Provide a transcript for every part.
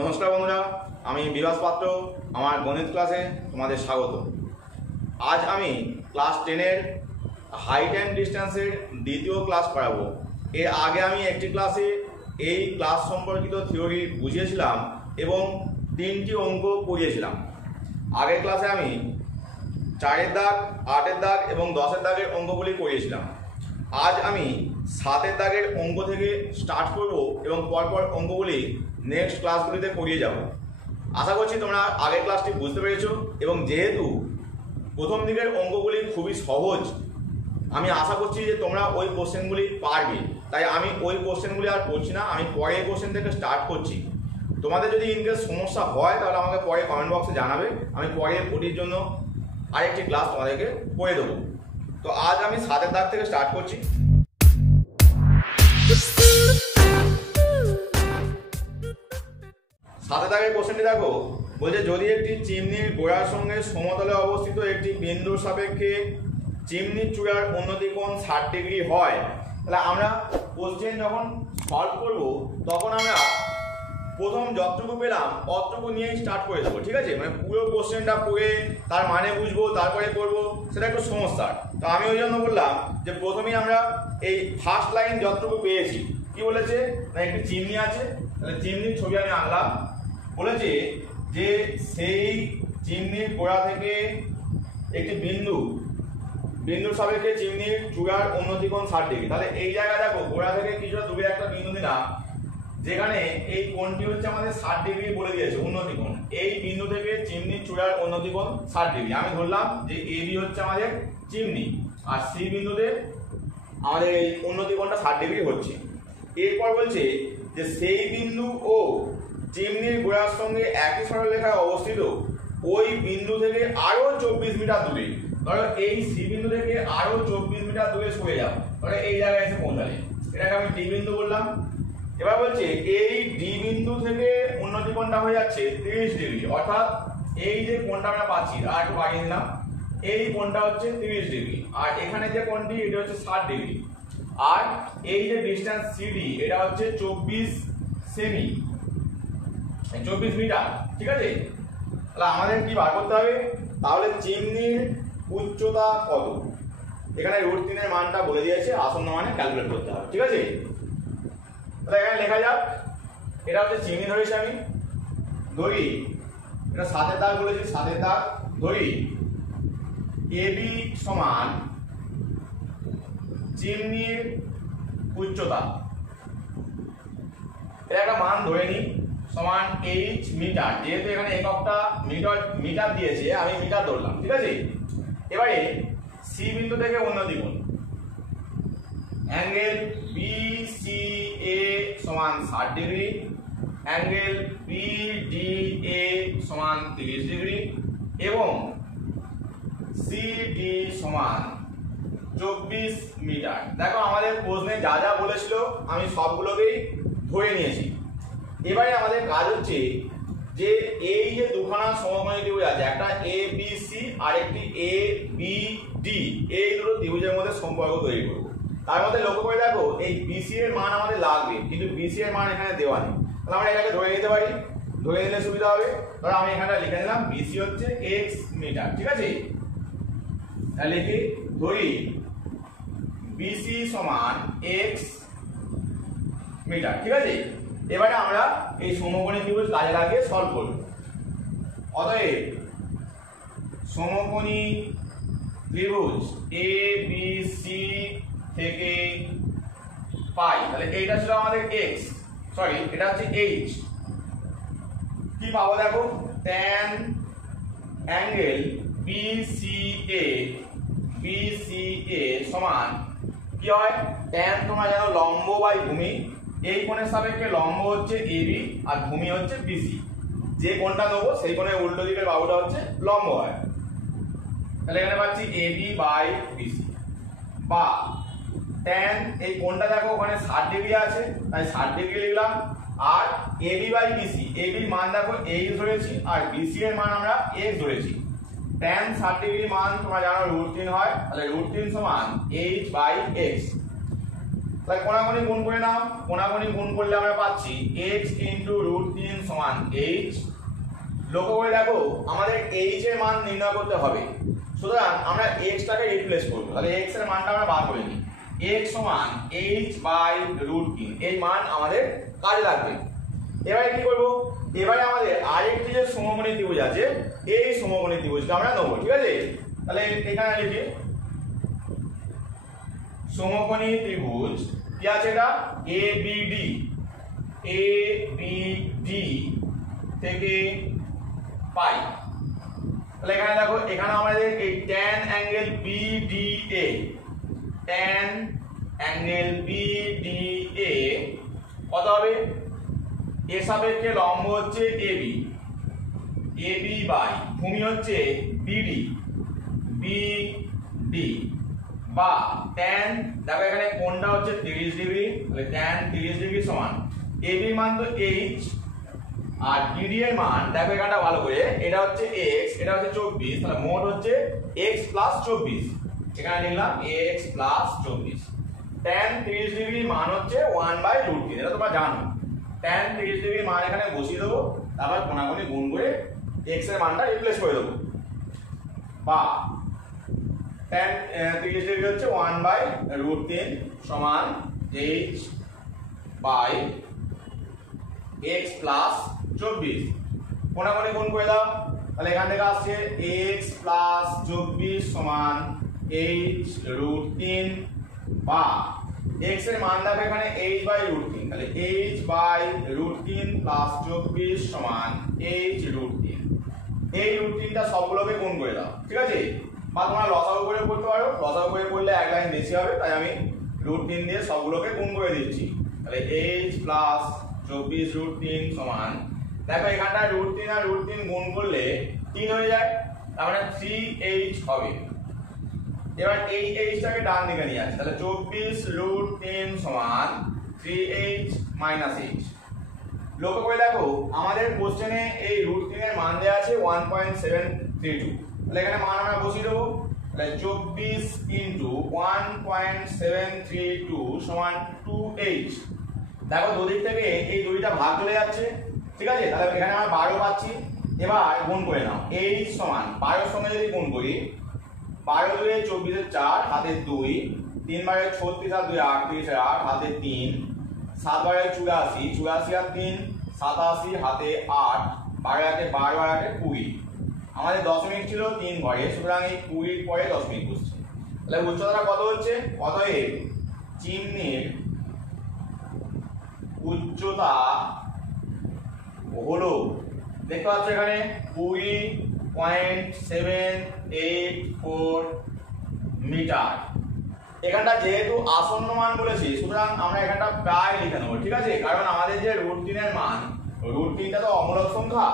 নমস্কার বন্ধুরা, আমি বিভাস পাত্র। আমার গণিত ক্লাসে তোমাদের স্বাগত। আজ আমি ক্লাস 10-এর হাইট অ্যান্ড ডিস্টেন্সের দ্বিতীয় ক্লাস করাবো। এর আগে আমি একটি ক্লাসে এই ক্লাস সম্পর্কিত থিওরি বুঝিয়েছিলাম এবং 3টি অঙ্ক করিয়েছিলাম। আগের ক্লাসে আমি 4-এর দাগ, 8-এর দাগ এবং 10-এর দাগের অঙ্কগুলি করিয়েছিলাম। আজ আমি 7-এর দাগের অঙ্ক থেকে স্টার্ট করব এবং পরপর অঙ্কগুলি নেক্সট ক্লাসগুলিতে করিয়ে যাব। আশা করছি তোমরা আগের ক্লাসটি বুঝতে পেরেছো এবং যেহেতু প্রথম দিকের অঙ্কগুলি খুবই সহজ, আমি আশা করছি যে তোমরা ওই কোশ্চেনগুলি পারবে। তাই আমি ওই কোশ্চেনগুলি আর করছি না, আমি পরের কোশ্চেন থেকে স্টার্ট করছি। তোমাদের যদি ইনকেস সমস্যা হয় তাহলে আমাকে পরে কমেন্ট বক্সে জানাবে, আমি পরে ওটির জন্য আরেকটি ক্লাস তোমাদেরকে করে দেবো। তো আজ আমি 7-এর দাগ থেকে স্টার্ট করছি। 7-এর দাগের কোশ্চেনটি দেখো, বলছে যদি একটি চিমনির গোড়ার সঙ্গে সমতলে অবস্থিত একটি বিন্দুর সাপেক্ষে চিমনির চূড়ার উন্নতি কোণ 60 ডিগ্রি হয়, তাহলে আমরা কোশ্চেন যখন সলভ করব তখন আমরা প্রথম যতটুকু পেলাম অতটুকু নিয়েই স্টার্ট করে দেবো। ঠিক আছে, মানে পুরো কোশ্চেনটা পড়ে তার মানে বুঝবো তারপরে করবো, সেটা একটু সমস্যা। তো আমি ওই জন্য বললাম যে প্রথমেই আমরা এই ফার্স্ট লাইন যতটুকু পেয়েছি, কি বলেছে না একটি চিমনি আছে, তাহলে চিমনির ছবি আমি আনলাম। বলেছে যে সেই চিমনির গোড়া থেকে একটি বিন্দুর সাপেক্ষে চিমনির চূড়ার উন্নতি কোণ 60 ডিগ্রি। তাহলে এই জায়গায় দেখো গোড়া থেকে কিছুটা দূরে একটা বিন্দু দিলাম, যেখানে এই কোণটি হচ্ছে আমাদের 60 ডিগ্রি বলে দিয়েছে উন্নতি কোণ। এই বিন্দু থেকে চিমনির চূড়ার উন্নতি কোণ 60 ডিগ্রি। আমি ধরলাম যে এবি হচ্ছে আমাদের চিমনি আর সি বিন্দুতে আমাদের এই উন্নতি কোণটা 60 ডিগ্রি হচ্ছে। এরপর বলছে যে সেই বিন্দু ও চিমনির গোড়ার সঙ্গে একই সরলরেখায় অবস্থিত ওই বিন্দু থেকে আরো 24 মিটার দূরে, ধরো এই সি বিন্দু থেকে আরো 24 মিটার দূরে সরে যাও, ধরো এই জায়গায় এসে পৌঁছালে, এটাকে আমি ডি বিন্দু বললাম। এবার বলছে এই ডি বিন্দু থেকে উন্নতি কোণটা হয়ে যাচ্ছে 30 ডিগ্রি, অর্থাৎ এই যে কোণটা আমরা পাচ্ছি আর একটু বাড়িয়ে দিলাম, এই কোণটা হচ্ছে 30 ডিগ্রি আর এখানে যে কোণটি এটা হচ্ছে 60 ডিগ্রি। আর এই যে ডিসটেন্স সিডি এটা হচ্ছে 24 সেমি, 24 মিটার। ঠিক আছে, তাহলে আমাদের কি বার করতে হবে? তাহলে চিমনির উচ্চতা কত, এখানে √3 এর মানটা বলে দিয়েছে, আসন্ন মানে ক্যালকুলেট করতে হবে। ঠিক আছে, তাহলে এখানে লেখা যাক, এটা হচ্ছে চিমনি ধরেছি আমি, ধরি এটা 7-এর দাগ বলেছি, 7-এর দাগ ধরি এবি সমান চিমনির উচ্চতা, এর একটা মান ধরে নিই সমান h মিটার, যেহেতু এখানে এককটা মিটার দিয়েছে আমি মিটার ধরলাম। ঠিক আছে, এবারে সি বিন্দু থেকে উন্নতি কোণ অ্যাঙ্গেল BCA সমান 60 ডিগ্রি, অ্যাঙ্গেল BDA সমান 30 ডিগ্রি এবং CD সমান 24 মিটার। দেখো আমাদের প্রশ্নে যা যা বলেছিল আমি সবগুলোকেই ধরে নিয়েছি। এবারে আমাদের কাজ হচ্ছে যে এই যে দুখানা সমকোণী ত্রিভুজ আছে, একটা ABC আর একটি ABD, এই দুটো ত্রিভুজের মধ্যে সম্পর্ক তৈরি করব। তার মধ্যে লক্ষ্য করে দেখো এই BC এর মান আমাদের লাগবে, কিন্তু BC এর মান এখানে দেওয়া নেই, তাহলে আমরা এটাকে ধরে নিতে পারি, ধরে নিলে সুবিধা হবে। ধরো আমি এখানটা লিখে নিলাম BC হচ্ছে x মিটার। ঠিক আছে, তাহলে লিখি ধরি BC সমান x মিটার। ঠিক আছে, এবারে আমরা এই সমকোণী ত্রিভুজ কাজে লাগিয়ে সলভ করব। অতএব সমকোণী ত্রিভুজ ABC থেকে পাই, তাহলে এইটা ছিল আমাদের x, সরি এটা হচ্ছে h, কি পাবো দেখো tan অ্যাঙ্গেল BCA সমান কি হয়, tan তোমরা জানো লম্ব বাই ভূমি, এই কোণের সাপেক্ষে লম্ব হচ্ছে AB আর ভূমি হচ্ছে BC, যে কোণটা নেবো সেই কোণের উল্টো দিকের বাহুটা হচ্ছে লম্ব হয়। তাহলে এখানে পাচ্ছি AB বাই BC বা tan এই কোণটা দেখো ওখানে 60 ডিগ্রি আছে তাই 60 ডিগ্রি লিখলাম, আর AB বাই BC, AB এর মান দেখো h ধরেছি আর BC এর মান আমরা x ধরেছি। tan 60 ডিগ্রি মান তোমরা জানো √3 হয়, তাহলে √3 সমান h বাই x। তাহলে কোণাকুণি গুণ করে নাও, কোণাকুণি গুণ করলে আমরা পাচ্ছি x * √3 = এইচ। লক্ষ্য করে দেখো আমাদের এইচ এর মান নির্ণয় করতে হবে, সুতরাং আমরা এক্সটাকে রিপ্লেস করবো। তাহলে এক্স এর মানটা আমরা বার করে নিই, এক্স সমান এইচ বাই রুট 3, এই মান আমাদের কাজে লাগবে। এবারে কি করবো, এবারে আমাদের আরেকটি যে সমকোণী ত্রিভুজ আছে এই সমকোণী ত্রিভুজকে আমরা নেবো, ঠিক আছে। তাহলে এখানে লিখি সমকোণী ত্রিভুজ কি আছে, এটা এবিডি, এবিডি থেকে পাই। তাহলে এখানে দেখো, এখানে আমাদের এই tan angle BDA, tan angle BDA কত হবে, এর সাপেক্ষে লম্ব হচ্ছে এবি, এবি বাই ভূমি হচ্ছে বিডি, বিডি বা tan, দেখো এখানে কোণটা হচ্ছে 30 ডিগ্রি, তাহলে tan 30 ডিগ্রি সমান এবি মান তো এইচ, আর বিডি এর মান দেখো এখানটা ভালো করে, এটা হচ্ছে x, এটা হচ্ছে 24, তাহলে মোট হচ্ছে x প্লাস 24, এখানে লিখলাম x প্লাস 24। tan 30 ডিগ্রি মান হচ্ছে 1/√3, এটা তোমরা জানো। tan 30 ডিগ্রি মান এখানে বসিয়ে দেবো, তারপর কোণাকুণি গুণ করে x এর মানটা রিপ্লেস করে দেবো, বা tan 30 ডিগ্রি হচ্ছে 1/√3 সমান h বাই x প্লাস 24, কোণাকুণি গুণ করে দাও, তাহলে এখান থেকে আসছে x প্লাস 24 সমান h√3 বা x এর মান দেখো এখানে h/√3, তাহলে h/√3 প্লাস 24 সমান h√3। এই √3টা সবগুলোকে গুণ করে দাও, ঠিক আছে। বা তোমরা লসাগু করে করতে পারো, লসাগু করে করলে এক লাইন বেশি হবে, তাই আমি √3 দিয়ে সবগুলোকে গুণ করে দিচ্ছি। তাহলে h প্লাস 24√3 সমান, দেখো এখানটা √3 আর √3 গুণ করলে 3 হয়ে যায়, তার মানে 3h হবে। এবার এই এইচটাকে ডান দিকে নিয়ে আসি, তাহলে 24√3 সমান 3h মাইনাস h। লক্ষ্য করে দেখো আমাদের কোশ্চেনে এই √3 এর মান দেওয়া আছে 1.732, তাহলে এখানে মান আমরা বসিয়ে দেবো, তাহলে 24 ইন্টু 1.732 সমান 2h। দেখো দুদিক থেকে এই দুইটা ভাগ চলে যাচ্ছে, ঠিক আছে। তাহলে এখানে আমরা 12 পাচ্ছি, এবার গুণ করে নাও, h সমান 12 এর সঙ্গে যদি গুণ করি, 12 2 24 4 হাতে 2, 3 বারে 36 আর 2 38 8 হাতে 3, 7 বারে 84 84 আর 3 87 হাতে 8, 12 হাতে 12 আর 8 20। আমাদের দশমিক ছিল 3 ঘরে, সুতরাং এই 20 এর পরে দশমিক বসছে। তাহলে উচ্চতাটা কত হচ্ছে, অতএব চিমনির উচ্চতা হলো, দেখতে পাচ্ছ এখানে 20.784 মিটার। এখানটা যেহেতু আসন্ন মান বলেছি, সুতরাং আমরা এখানটা প্রায় লিখে নেবো, ঠিক আছে। কারণ আমাদের যে √3 এর মান, √3টা তো অমূলক সংখ্যা,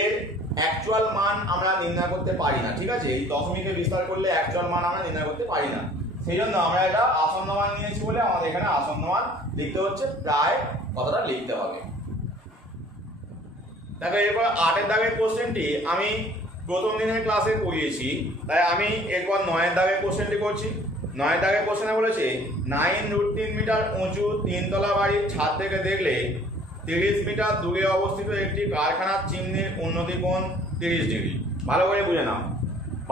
এর অ্যাকচুয়াল মান আমরা নির্ণয় করতে পারি না, ঠিক আছে। এই দশমিকে বিস্তার করলে অ্যাকচুয়াল মান আমরা নির্ণয় করতে পারি না, সেই জন্য আমরা এটা আসন্ন মান নিয়েছি বলে আমাদের এখানে আসন্ন মান লিখতে হচ্ছে, প্রায় কথাটা লিখতে হবে। দেখো এরপর 8 এর দাগের কোশ্চেনটি আমি প্রথম দিনের ক্লাসে করিয়েছি, তাই আমি এরপর 9 এর দাগের কোশ্চেনটি করছি। 9 এর দাগের কোশ্চেনে বলেছে 9√3 মিটার উঁচু 3 তলা বাড়ির ছাদ থেকে দেখলে 30 মিটার দূরে অবস্থিত একটি কারখানার চিমনির উন্নতি কোণ 30 ডিগ্রি। ভালো করে বুঝে নাও,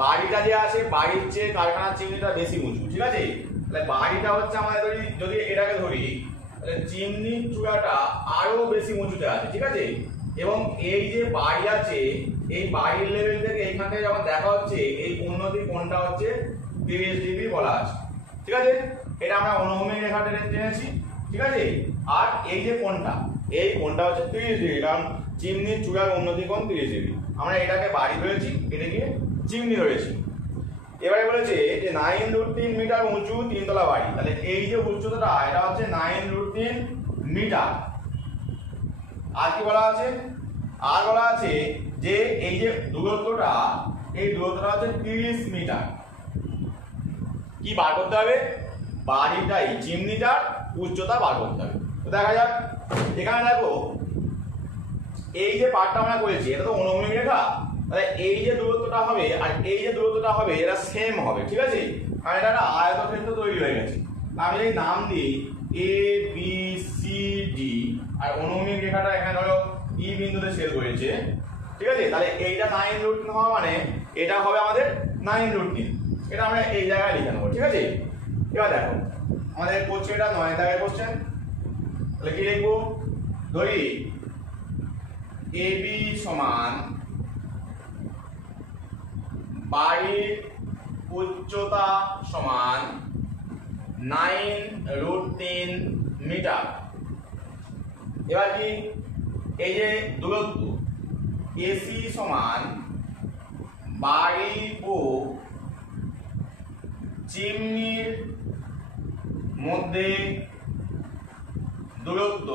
বাড়িটা যে আছে বাড়ির চেয়ে কারখানার চিমনিটা বেশি উঁচু, ঠিক আছে। তাহলে বাড়িটা হচ্ছে আমাদের যদি এটাকে ধরি, তাহলে চিমনির চূড়াটা আরো বেশি উঁচুতে আছে, ঠিক আছে। এবং এই যে বাড়ি আছে, এই বাড়ির লেভেল থেকে এখান থেকে যখন দেখা হচ্ছে, এই উন্নতি কোণটা হচ্ছে 30 ডিগ্রি বলা আছে, ঠিক আছে। এটা আমরা অনুভূমিক রেখাটা টেনেছি, ঠিক আছে। আর এই যে কোণটা, এই কোণটা হচ্ছে 30 ডিগ্রি, কারণ চিমনির চূড়ার উন্নতি কোণ 30 ডিগ্রি। আমরা এটাকে বাড়ি ধরেছি, এটাকে চিমনি ধরেছি। এবারে বলেছে যে 9√3 মিটার উঁচু 3 তলা বাড়ি, তাহলে এই যে উচ্চতাটা এটা হচ্ছে 9√3 মিটার। আর কি বলা আছে, আর বলা আছে যে এই যে দূরত্বটা, এই দূরত্বটা হচ্ছে 30 মিটার। কি বার করতে হবে, বাড়িটাই চিমনিটার উচ্চতা বার করতে হবে। তো দেখা যাক, এখানে দেখো এই যে পার্টটা আমরা করেছি, এটা তো অনুভূমিক রেখা, তাহলে এই যে দূরত্বটা হবে আর এই যে দূরত্বটা হবে এরা সেম হবে, ঠিক আছে। কারণ এটা একটা আয়তক্ষেত্র তৈরি হয়ে গেছে। আমি যদি নাম দিই ABCD, আর অনুভূমিক রেখাটা এখানে ধরো ই বিন্দুতে ছেদ করেছে, ঠিক আছে, তাহলে এইটা 9√3 হওয়া মানে এটা হবে আমাদের 9√3, এটা আমরা এই জায়গায় লিখে নেবো, ঠিক আছে। এবার দেখো আমাদের কোশ্চেনটা 9 দাগের কোশ্চেন, তাহলে কি লিখবো, ধরি এবি সমান বাড়ির উচ্চতা সমান 9√3 মিটার। এবার কি এই যে দূরত্ব এসি সমান বাড়ি ও চিমনির মধ্যে দূরত্ব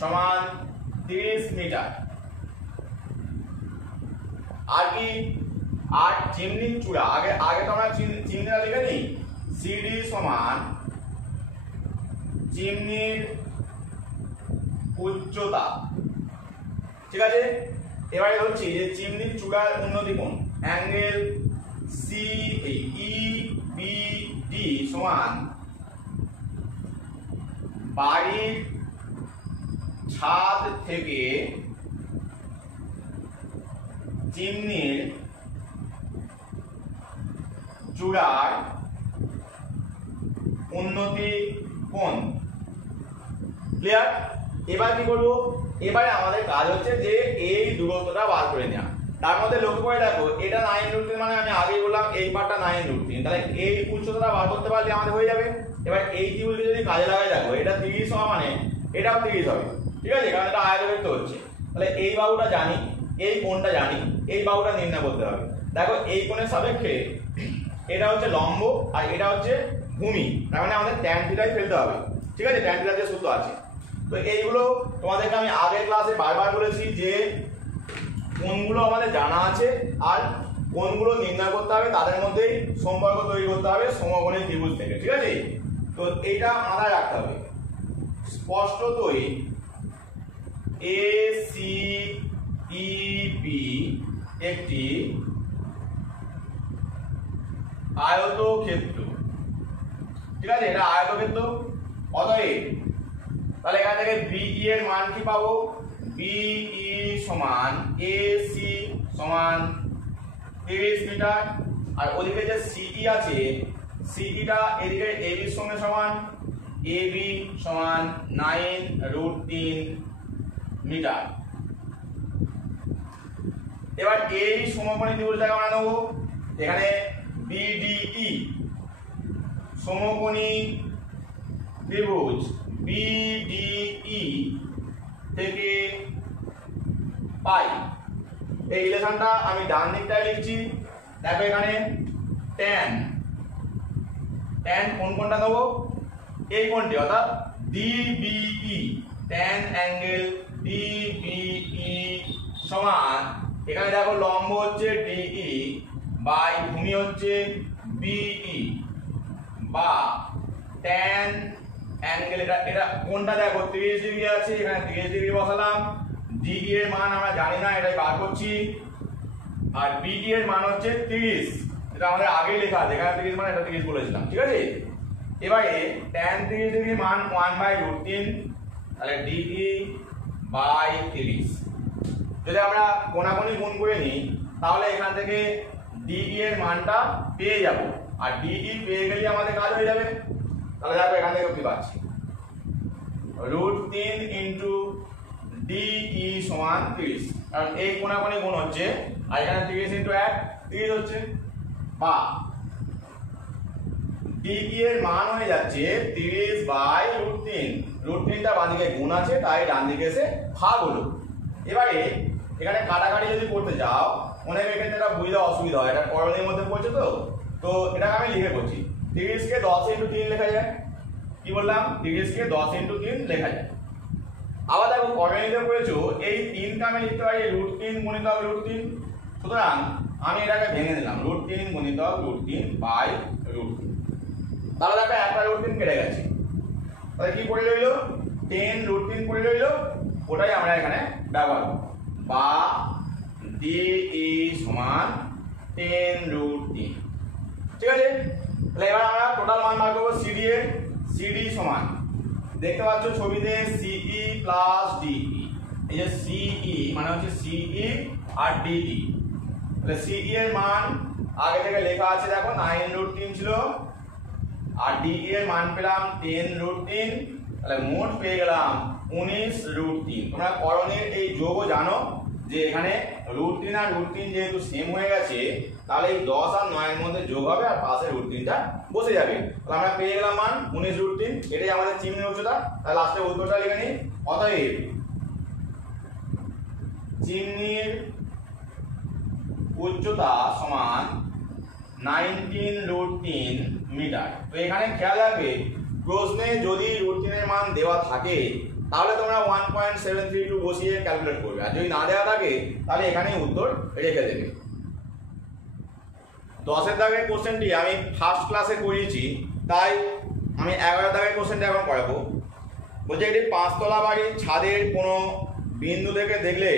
সমান 30 মিটার। আর কি, আর চিমনির চূড়া আগে তো আমরা চিমনিটা লিখে নিই, সিডি সমান চিমনির উচ্চতা, ঠিক আছে। এবারে হচ্ছে যে চিমনির চূড়ার উন্নতি কোণ angle C E B D সমান বাড়ির ছাদ থেকে চিমনির চূড়ার উন্নতি কোণ। ক্লিয়ার? এবার কি করবো, এবারে আমাদের কাজ হচ্ছে যে এই দূরত্বটা বার করে নেওয়া। তার মধ্যে লক্ষ্য করে দেখো এটা 9√3 মানে আমি আগেই বললাম এই পার্টটা 9√3, তাহলে এই উচ্চতাটা বার করতে পারলে আমাদের হয়ে যাবে। এবার এই টিউবকে যদি কাজে লাগাই দেখো এটা 30 হওয়া মানে এটাও 30 হবে, ঠিক আছে, কারণ এটা আয়তক্ষেত্র হচ্ছে। তাহলে এই বাহুটা জানি, এই কোণটা জানি, এই বাহুটা নির্ণয় করতে হবে। দেখো এই কোণের সাপেক্ষে এটা হচ্ছে লম্ব আর এটা হচ্ছে ভূমি, তার মানে আমাদের ট্যান থিটাই ফেলতে হবে, ঠিক আছে, ট্যান থিটার যে সূত্র আছে। তো এইগুলো তোমাদেরকে আমি আগের ক্লাসে বারবার বলেছি যে কোণগুলো আমাদের জানা আছে আর কোণগুলো নির্ণয় করতে হবে, তাদের মধ্যেই সম্পর্ক তৈরি করতে হবে সমকোণী ত্রিভুজ থেকে, ঠিক আছে। তো এইটা মাথায় রাখতে হবে। স্পষ্টতই এ সি ই বি একটি আয়তক্ষেত্র, ঠিক আছে, এটা আয়তক্ষেত্র। অতএব তাহলে এখান থেকে বিই এর মান কি পাবো, বিই সমান এসি সমান 30 মিটার, আর ওদিকে যে সিই আছে সিইটা এদিকে এবি এর সঙ্গে সমান, এবি সমান 9√3 মিটার। এবার এই সমকোণী ত্রিভুজটাকে আমরা নেব, এখানে বিডিই সমকোণী ত্রিভুজ বিডিই থেকে পাই, এই রিলেশনটা আমি ডান দিকটায় লিখছি। দেখো এখানে ট্যান কোন কোণটা নেব, এই কোণটি অর্থাৎ ডিবিই, ট্যান অ্যাঙ্গেল ডিবিই সমান, এখানে দেখো লম্ব হচ্ছে ডিই বাই ভূমি হচ্ছে বিই, বা ট্যান অ্যাঙ্গেল এটা কোনটা দেখো 30 ডিগ্রি আছে, এখানে 30 ডিগ্রি বসালাম, ডিই এর মান আমরা জানি না, এটাই বার করছি, আর বিই এর মান হচ্ছে 30, এটা আমাদের আগেই লেখা আছে, এখানে 30 মানে এটা 30 বলেছিলাম, ঠিক আছে। এবারে tan 30 ডিগ্রি মান 1/√3, তাহলে ডিই বাই 30। যদি আমরা কোণাকোণি গুণ করে নিই তাহলে এখান থেকে ডিই এর মানটা পেয়ে যাব, আর ডিই পেয়ে গেলে আমাদের কাজ হয়ে যাবে। তাহলে দেখো এখান থেকে কি পাচ্ছি, √3 ইনটু ডিই সমান 30, কারণ এই কোণাকোণি গুণ হচ্ছে আর এখানে 30 ইনটু 1 30 হচ্ছে, বা ডিই এর মান হয়ে যাচ্ছে 30/√3, √3টা বাঁদিকে গুণ আছে তাই ডান দিকে এসে ভাগ হলো। এবারে এখানে কাটাকাটি যদি করতে যাও অনেকের ক্ষেত্রে এটা বুঝতে অসুবিধা হয়, এটা করণীর মধ্যে পড়ছে, তো এটাকে আমি লিখে করছি, 30 কে 10 ইনটু 3 লেখা যায়, কি বললাম, 30 কে 10 ইনটু 3 লেখা যায়। আবার দেখো করণীতে পড়েছো এই 3 কে আমি লিখতে পারি √3 গুণিত √3, সুতরাং আমি এটাকে ভেঙে দিলাম, √3 গুণিত √3/√3, তাহলে দেখো একটা √3 কেটে গেছে, তাহলে কি পড়ে রইল, 10√3 পড়ে রইল, ওটাই আমরা এখানে ব্যবহার করব, বা ডিই সমান 10√3, ঠিক আছে। তাহলে এবার আমরা টোটাল মান বার করব সিডি এর, সিডি সমান দেখতে পাচ্ছ ছবিতে সিই প্লাস ডিই, এই যে সিই মানে হচ্ছে সিই আর ডিই, তাহলে সিই এর মান আগে থেকে লেখা আছে দেখো 9√3 ছিল, আর ডিই এর মান পেলাম 10√3, তাহলে মোট পেয়ে গেলাম 19√3। তোমরা করণের এই যোগও জানো যে এখানে √3 আর √3 যেহেতু সেম হয়ে গেছে, তাহলে এই 10 আর 9 এর মধ্যে যোগ হবে আর পাশে √3টা বসে যাবে। তাহলে আমরা পেয়ে গেলাম মান 19√3, এটাই আমাদের চিমনির উচ্চতা। তাহলে লাস্টে উত্তরটা লিখে নিই। অতএব চিমনির উচ্চতা সমান 19√3 মিটার। তো এখানে খেয়াল রাখবে প্রশ্নে যদি √3 এর মান দেওয়া থাকে তাহলে তোমরা 1.732 বসিয়ে ক্যালকুলেট করবে, আর যদি না দেওয়া থাকে তাহলে এখানেই উত্তর রেখে দেবে। 10 দাগের কোশ্চেনটি আমি ফার্স্ট ক্লাসে করিয়েছি, তাই আমি 11 দাগের কোশ্চেনটা এখন করাবো। বলছে এটি 5 তলা বাড়ির ছাদের কোনো বিন্দু থেকে দেখলে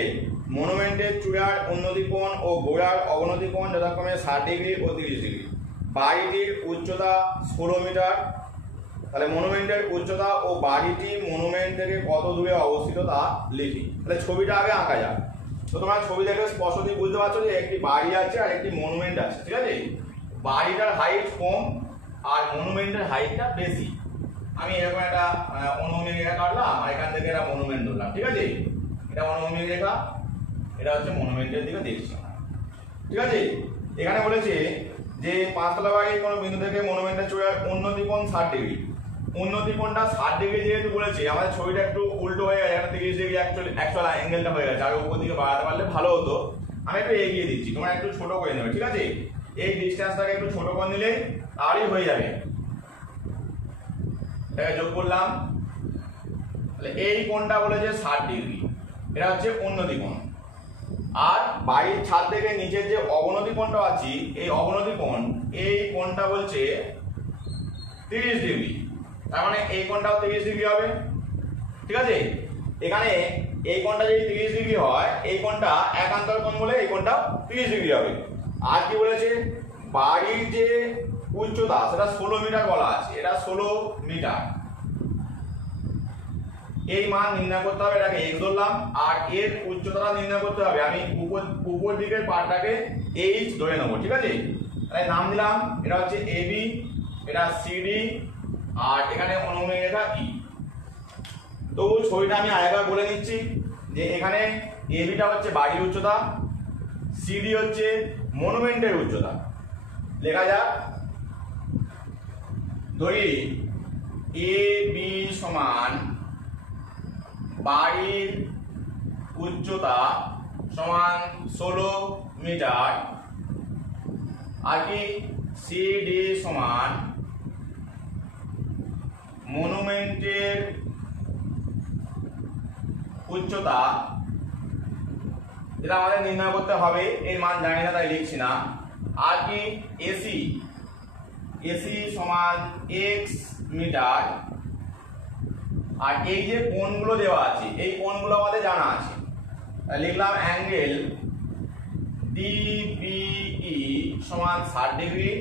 মনুমেন্টের চূড়ার উন্নতি কোণ ও গোড়ার অবনতি কোণ যথাক্রমে 60 ডিগ্রি ও 30 ডিগ্রি। বাড়িটির উচ্চতা 16 মিটার। তাহলে মনুমেন্টের উচ্চতা ও বাড়িটি মনুমেন্ট থেকে কত দূরে অবস্থিত তা লিখি। তাহলে ছবিটা আগে আঁকা যাক। তো তোমরা ছবি দেখে স্পষ্টতই বুঝতে পারছো যে একটি বাড়ি আছে আর একটি মনুমেন্ট আছে, ঠিক আছে? বাড়িটার হাইট কম আর মনুমেন্টের হাইটটা বেশি। আমি এরকম একটা অনুভূমিক রেখা কাটলাম আর এখান থেকে একটা মনুমেন্ট ধরলাম, ঠিক আছে? এটা অনুভূমিক রেখা, এটা হচ্ছে মনুমেন্টের দিকে দেখছি, ঠিক আছে? এখানে বলেছে যে 5 তলা বাড়ির কোনো বিন্দু থেকে মনুমেন্টের চূড়ার উন্নতি কোণ 60 ডিগ্রি। উন্নতি কোণটা 60 ডিগ্রি যেহেতু বলেছে, আমাদের ছবিটা একটু উল্টো হয়ে গেছে, একটা 30 ডিগ্রি অ্যাকচুয়াল অ্যাঙ্গেলটা হয়ে গেছে, আর উপর দিকে বাড়াতে পারলে ভালো হতো। আমি একটু এগিয়ে দিচ্ছি, তোমরা একটু ছোট করে নেবে, ঠিক আছে? এই ডিসটেন্সটাকে একটু ছোট করে নিলে তাহলেই হয়ে যাবে। এটাকে যোগ করলাম, তাহলে এই কোণটা বলেছে 60 ডিগ্রি, এটা হচ্ছে উন্নতি কোণ। আর বাড়ির ছাদ থেকে নিচের যে অবনতি কোণটা আছে, এই অবনতি কোণ, এই কোণটা বলছে 30 ডিগ্রি। তার মানে এই কোণটাও 30 ডিগ্রি হবে, ঠিক আছে? এখানে এই কোণটা যদি 30 ডিগ্রি হয়, এই কোণটা একান্তর কোণ বলে এই কোণটা 30 ডিগ্রি হবে। আর কি বলেছে, বাড়ির যে উচ্চতা সেটা 16 মিটার বলা আছে, এটা 16 মিটার। এই মান নির্ণয় করতে হবে, এটাকে x ধরলাম, আর এর উচ্চতাটা নির্ণয় করতে হবে। আমি উপর দিকের পার্টটাকে h ধরে নেব, ঠিক আছে? তাহলে নাম দিলাম, এটা হচ্ছে AB, এটা CD, আর এখানে অনুভূমিক রেখা E। তো ছবিটা আমি আরেকবার বলে নিচ্ছি যে এখানে ABটা হচ্ছে বাড়ির উচ্চতা, CD হচ্ছে মনুমেন্টের উচ্চতা। লেখা যাক, ধরি AB সমান বাড়ির উচ্চতা সমান 16 মিটার, আর কি CD সমান মনুমেন্টের উচ্চতা, এটা আমাদের নির্ণয় করতে হবে। এর মান জানি না তাই লিখছি না। আর কি AC সমান x মিটার, আর এই যে কোণগুলো দেওয়া আছে এই কোণগুলো আমাদের জানা আছে, লিখলাম অ্যাঙ্গেল DBE সমান 60 ডিগ্রি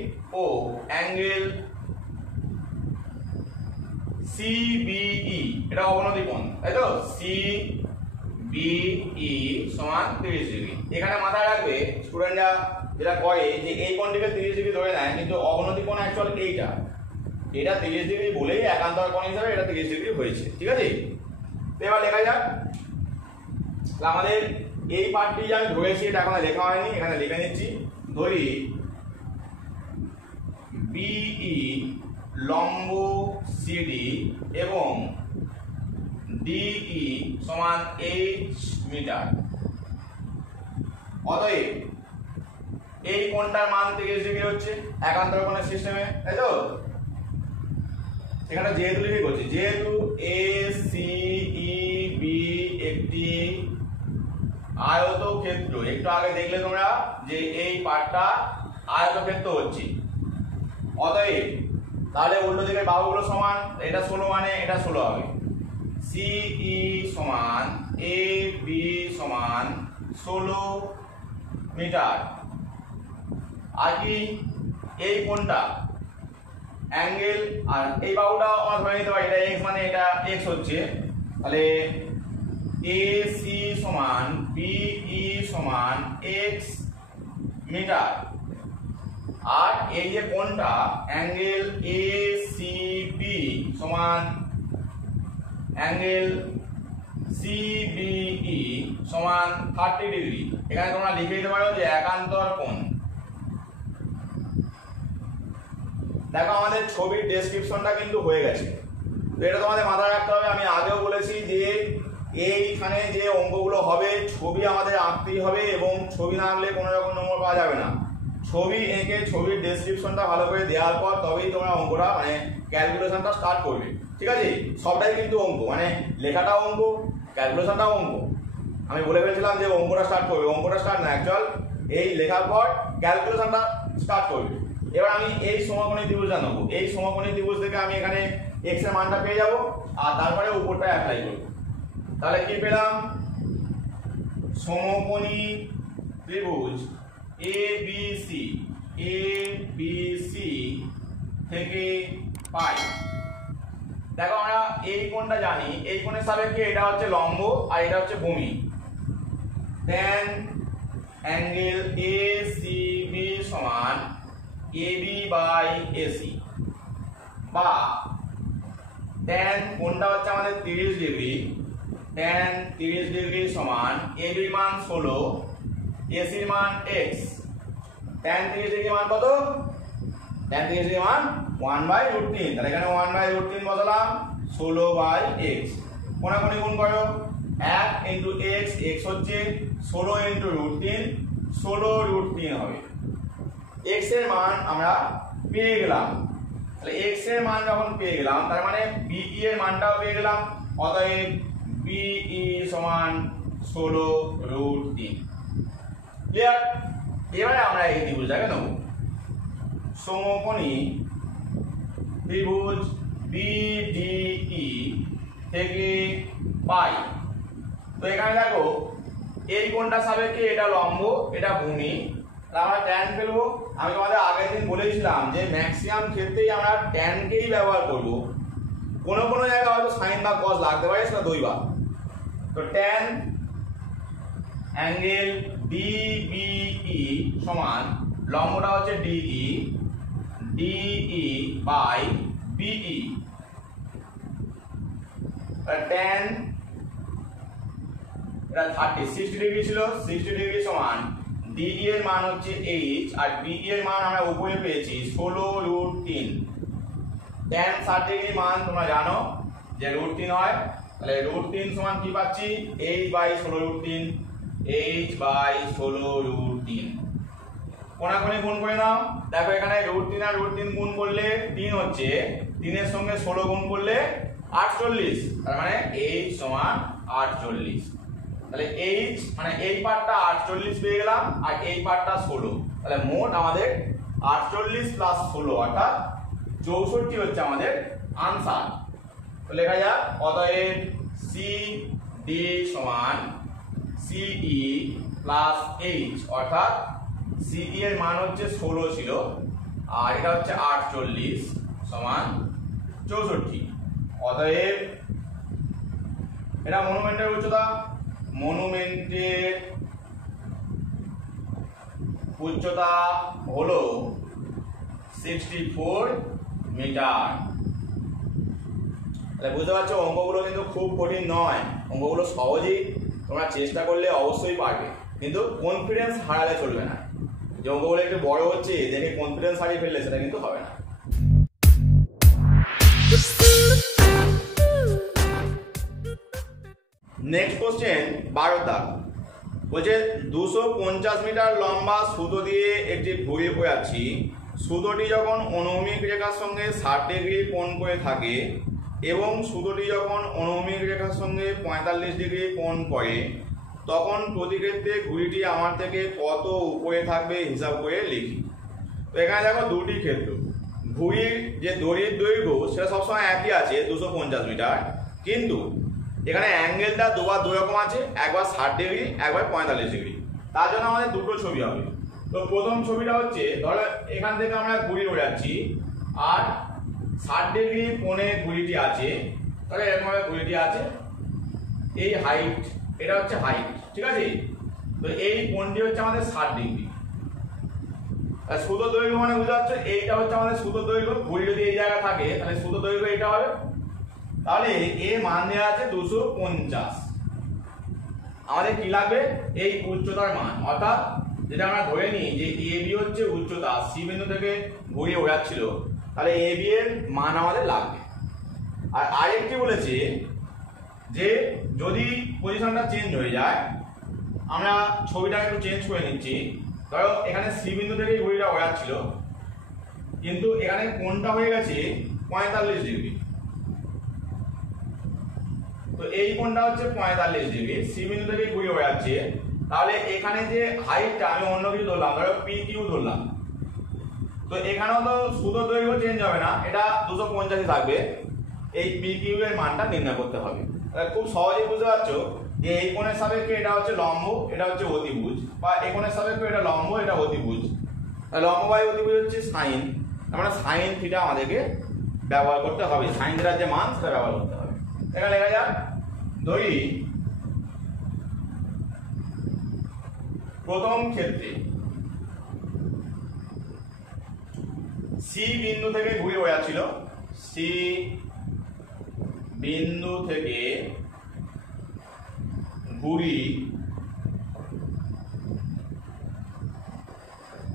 ও অ্যাঙ্গেল CBE, এটা অবনতি কোণ, তাই তো? CBE সমান 30 ডিগ্রি। এখানে মাথায় রাখবে স্টুডেন্টরা যেটা করে যে এই কোণটিকে 30 ডিগ্রি ধরে নেয়, কিন্তু অবনতি কোণ অ্যাকচুয়ালি এইটা, এটা 30 ডিগ্রি বলেই একান্তর কোণ হিসাবে এটা 30 ডিগ্রি হয়েছে, ঠিক আছে? এবার লেখা যাক। আমাদের এই পার্টটি যে আমি ধরেছি এটা এখনো লেখা হয়নি, এখানে লিখে নিচ্ছি। ধরি BE লম্ব CD এবং DE সমান h মিটার। অতএব এই কোণটার মান 30 ডিগ্রি হচ্ছে একান্তর কোণের সিস্টেমে, তাই তো? এখানে যেহেতু লিখে করছি, যেহেতু ACEB একটি আয়তক্ষেত্র, একটু আগে দেখলে তোমরা যে এই পার্টটা আয়তক্ষেত্র হচ্ছে, অতএব তাহলে উল্টো দিকের বাহুগুলো সমান, এটা 16 মানে এটা 16 হবে। CE সমান AB সমান 16 মিটার। আর কি এই কোণটা অ্যাঙ্গেল, আর এই বাহুটা আমরা ধরে নিতে পারি এটা x মানে এটা x হচ্ছে, তাহলে এসি সমান বিই সমান এক্স মিটার। আর এই যে কোণটা অ্যাঙ্গেল এসিবি সমান অ্যাঙ্গেল সিবিই সমান 30 ডিগ্রি। এখানে তোমরা লিখে দিতে পারো যে একান্তর কোণ। দেখো আমাদের ছবির ডেসক্রিপশনটা কিন্তু হয়ে গেছে, তো এটা তোমাদের মাথায় রাখতে হবে। আমি আগেও বলেছি যে এইখানে যে অঙ্কগুলো হবে ছবি আমাদের আঁকতেই হবে, এবং ছবি না আঁকলে কোনো রকম নম্বর পাওয়া যাবে না। ছবি এঁকে ছবির ডেসক্রিপশনটা ভালো করে দেওয়ার পর তবেই তোমরা অঙ্কটা মানে ক্যালকুলেশনটা স্টার্ট করবে, ঠিক আছে? সবটাই কিন্তু অঙ্ক, মানে লেখাটাও অঙ্ক, ক্যালকুলেশনটাও অঙ্ক। আমি বলে ফেলেছিলাম যে অঙ্কটা স্টার্ট করবে, অঙ্কটা স্টার্ট না, অ্যাকচুয়াল এই লেখার পর ক্যালকুলেশনটা স্টার্ট করবে। এবার আমি এই সমকোণী ত্রিভুজটা নেবো, এই সমকোণী ত্রিভুজ থেকে আমি এখানে এক্স এর মানটা পেয়ে যাব, আর তারপরে উপরটা অ্যাপ্লাই করব। তাহলে কি পেলাম? সমকোণী ত্রিভুজ এবিসি থেকে পাই। দেখো আমরা এই কোণটা জানি, এই কোণের সাপেক্ষে এটা হচ্ছে লম্ব আর এটা হচ্ছে ভূমি। দেন অ্যাঙ্গেল এসিবি সমান এবি বাই এসি, বা tan কোণটা হচ্ছে আমাদের 30 ডিগ্রি, tan 30 ডিগ্রি সমান এবি মান 16, এসির মান x। tan 30 ডিগ্রি মান কত? tan 30 ডিগ্রি মান 1/√3। তাহলে এখানে 1/√3 বসালাম, 16/x। কোণাকুণি গুণ করো, 1 × x, x হচ্ছে 16 × √3, 16√3 হবে। x এর মান আমরা পেয়ে গেলাম। তাহলে x এর মান যখন পেয়ে গেলাম, তার মানে be এর মানটাও পেয়ে গেলাম। অতএব be সমান 16√3। ক্লিয়ার? এবারে আমরা এই ত্রিভুজটাকে নেব, সমকোণী ত্রিভুজ BDE থেকে পাই। তো এখানে দেখো এই কোণটা সাপেক্ষে এটা লম্ব, এটা ভূমি, আমরা tan পেলবো। আমি তোমাদের আগের দিন বলেছিলাম যে ম্যাক্সিমাম ক্ষেত্রেই আমরা tan কেই ব্যবহার করব, কোনো কোনো জায়গায় হয়তো sin বা cos লাগতে পারে, সেটা দৈবা। তো tan অ্যাঙ্গেল DBE সমান লম্বটা হচ্ছে DE বাই BE। tan এটা 60 ডিগ্রি ছিল, 60 ডিগ্রি সমান DE এর মান হচ্ছে h, আর BE এর মান আমরা উপরে পেয়েছি 16√3। tan 60 ডিগ্রি মান তোমরা জানো যে √3 হয়, তাহলে √3 সমান কি পাচ্ছি? h/16√3, h/16√3। কোণাকুণি গুণ করে নাও। দেখো এখানে √3 আর √3 গুণ করলে 3 হচ্ছে, 3 এর সঙ্গে 16 গুণ করলে 48, তার মানে h সমান 48। তাহলে h মানে এই পার্টটা 48 পেয়ে গেলাম, আর এই পার্টটা 16। তাহলে মোট আমাদের 48 + 16 অর্থাৎ 64 হচ্ছে আমাদের আনসার। তো লেখা যাক, অতএব CD সমান CE + H, অর্থাৎ CE এর মান হচ্ছে 16 ছিল, আর এটা হচ্ছে 48 সমান 64। অতএব এটা মনুমেন্টের উচ্চতা, মনুমেন্টের উচ্চতা হলো 64 মিটার। তাহলে বুঝতে পারছো অঙ্কগুলো কিন্তু খুব কঠিন নয়, অঙ্কগুলো সহজেই তোমরা চেষ্টা করলে অবশ্যই পারবে, কিন্তু কনফিডেন্স হারালে চলবে না। যে অঙ্কগুলো একটু বড় হচ্ছে দেখে কনফিডেন্স হারিয়ে ফেললে সেটা কিন্তু হবে না। নেক্সট কোশ্চেন 12 দাগ বলছে 250 মিটার লম্বা সুতো দিয়ে একটি ঘুড়ি বোয়াচ্ছি। সুতোটি যখন অনুভূমিক রেখার সঙ্গে 60 ডিগ্রি কোণ করে থাকে এবং সুতোটি যখন অনুভূমিক রেখার সঙ্গে 45 ডিগ্রি কোণ করে, তখন প্রতি ক্ষেত্রে ঘুড়িটি আমার থেকে কত উপরে থাকবে হিসাব করে লিখি। তো এখানে দেখো দুটি ক্ষেত্র, ঘুড়ির যে দড়ির দৈর্ঘ্য সেটা সবসময় একই আছে 250 মিটার, কিন্তু এখানে অ্যাঙ্গেলটা দুবার দুই রকম আছে, একবার 60 ডিগ্রি, একবার 45 ডিগ্রি। তার জন্য আমাদের দুটো ছবি হবে। তো প্রথম ছবিটা হচ্ছে, ধরো এখান থেকে আমরা ঘুড়ি ওড়াচ্ছি আর 60 ডিগ্রি কোণে ঘুড়িটি আছে, তাহলে এরকম ভাবে ঘুড়িটি আছে। এই হাইট, এটা হচ্ছে হাইট, ঠিক আছে। তো এই কোণটি হচ্ছে আমাদের 60 ডিগ্রি। আর সুতো দৈর্ঘ্য মানে বুঝতে পারছো, এইটা হচ্ছে আমাদের সুতো দৈর্ঘ্য। ঘুড়ি যদি এই জায়গায় থাকে তাহলে সুতো দৈর্ঘ্য এটা হবে। তাহলে এর মান দেওয়া আছে 250। আমাদের কি লাগবে? এই উচ্চতার মান, অর্থাৎ যেটা আমরা ধরে নিই যে এবি হচ্ছে উচ্চতা, সি বিন্দু থেকে ঘুড়ি ওড়াচ্ছিল, তাহলে এবি এর মান আমাদের লাগবে। আর আরেকটি বলেছে যে যদি পজিশনটা চেঞ্জ হয়ে যায়, আমরা ছবিটাকে একটু চেঞ্জ করে নিচ্ছি। ধরো এখানে সি বিন্দু থেকে ঘুড়িটা ওড়াচ্ছিল, কিন্তু এখানে কোণটা হয়ে গেছে 45 ডিগ্রি। তো এই কোণটা হচ্ছে 45 ডিগ্রি, সি বিন্দু থেকে ঘুড়ি ওড়াচ্ছে। তাহলে এখানে যে হাইটটা আমি অন্য কিছু ধরলাম, ধরো পি কিউ ধরলাম, তো এখানেও তো সুতো দৈর্ঘ্য চেঞ্জ হবে না, এটা 250 থাকবে। এই পি কিউ এর মানটা নির্ণয় করতে হবে। খুব সহজেই বুঝতে পারছো যে এই কোণের সাপেক্ষে এটা হচ্ছে লম্ব, এটা হচ্ছে অতিভুজ, বা এই কোণের সাপেক্ষে এটা লম্ব, এটা অতিভুজ। লম্ব বাই অতিভুজ হচ্ছে সাইন, আমরা সাইন থিটা আমাদেরকে ব্যবহার করতে হবে, সাইন থিটার যে মান সেটা ব্যবহার করতে হবে। এখানে লেখা যাক, ধরি প্রথম ক্ষেত্রে সি বিন্দু থেকে ঘুরে ওড়াচ্ছিল, সি বিন্দু থেকে ঘুড়ি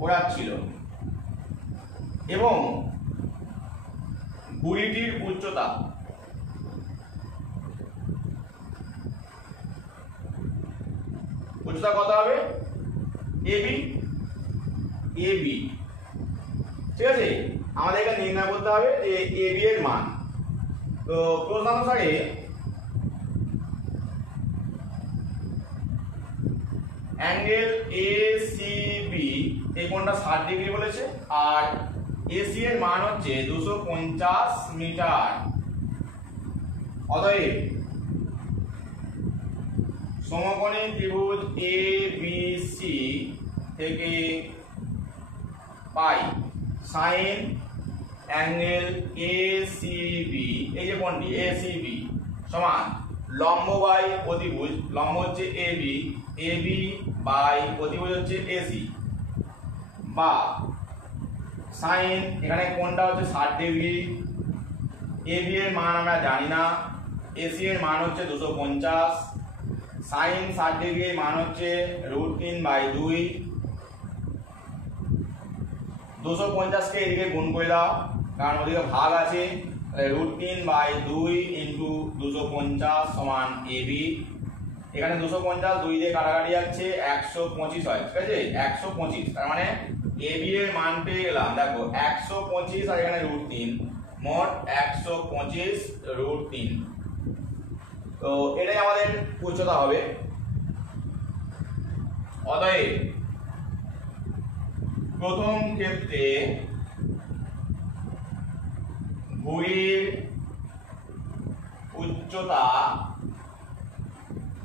ওড়াচ্ছিল এবং ঘুড়িটির উচ্চতা কত হবে? এবি, এবি, ঠিক আছে। আমাদেরকে নির্ণয় করতে হবে যে এবি এর মান। তো প্রশ্ন অনুসারে অ্যাঙ্গেল এসিবি, এই কোণটা 60 ডিগ্রি বলেছে, আর এসি এর মান হচ্ছে 250 মিটার। অতএব সমকোণী ত্রিভুজ এবিসি থেকে পাই সাইন অ্যাঙ্গেল এসিবি, এই যে কোণটি এসিবি সমান লম্ব বাই অতিভুজ, লম্ব হচ্ছে এবি, এবি বাই অতিভুজ হচ্ছে এসি, বা সাইন, এখানে কোণটা হচ্ছে 60 ডিগ্রি, এবি এর মান আমরা জানি না, এসি এর মান হচ্ছে 250, সাইন 60 ডিগ্রি মান হচ্ছে √3/2, 250 কে এদিকে গুণ করে দাও, কারণ ওদিকে ভাগ আছে। √3/2 ইন্টু 250 সমান এবি। এখানে 250 2 দিয়ে কাটাকাটি যাচ্ছে, 125 হয়, ঠিক আছে, 125। তার মানে এবি এর মান পেয়ে গেলাম, দেখো 125 আর এখানে √3, মোট 125 √3। তো এটাই আমাদের উচ্চতা হবে। অতএব প্রথম ক্ষেত্রে ঘুড়ির উচ্চতা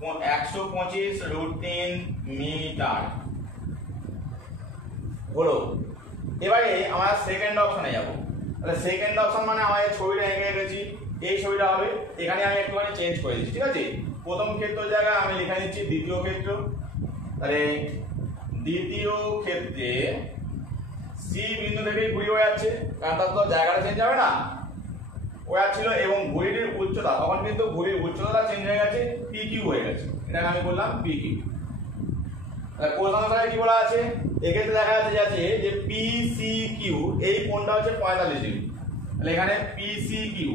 125 √3 মিটার হলো। এবারে আমরা সেকেন্ড অপশনে যাব। তাহলে সেকেন্ড অপশন মানে আমাদের ছবিটা এঁকে রেখেছি, এই ছবিটা হবে। এখানে আমি একটুখানি চেঞ্জ করে দিচ্ছি, ঠিক আছে। প্রথম ক্ষেত্রের জায়গায় আমি লিখে নিচ্ছি দ্বিতীয় ক্ষেত্র। তাহলে দ্বিতীয় ক্ষেত্রে সি বিন্দু থেকে ঘুড়ি ওড়াচ্ছে, কারণ তার তো জায়গাটা চেঞ্জ হবে না, ওড়াচ্ছিল, এবং ঘুড়িটির উচ্চতা, তখন কিন্তু ঘুড়ির উচ্চতা চেঞ্জ হয়ে গেছে, পি কিউ হয়ে গেছে, এটাকে আমি বললাম পি কিউ। কোশ্চেন অনুসারে কি বলা আছে, এক্ষেত্রে দেখা যাচ্ছে যে পি সি কিউ, এই কোণটা হচ্ছে 45 ডিগ্রি। তাহলে এখানে পি সি কিউ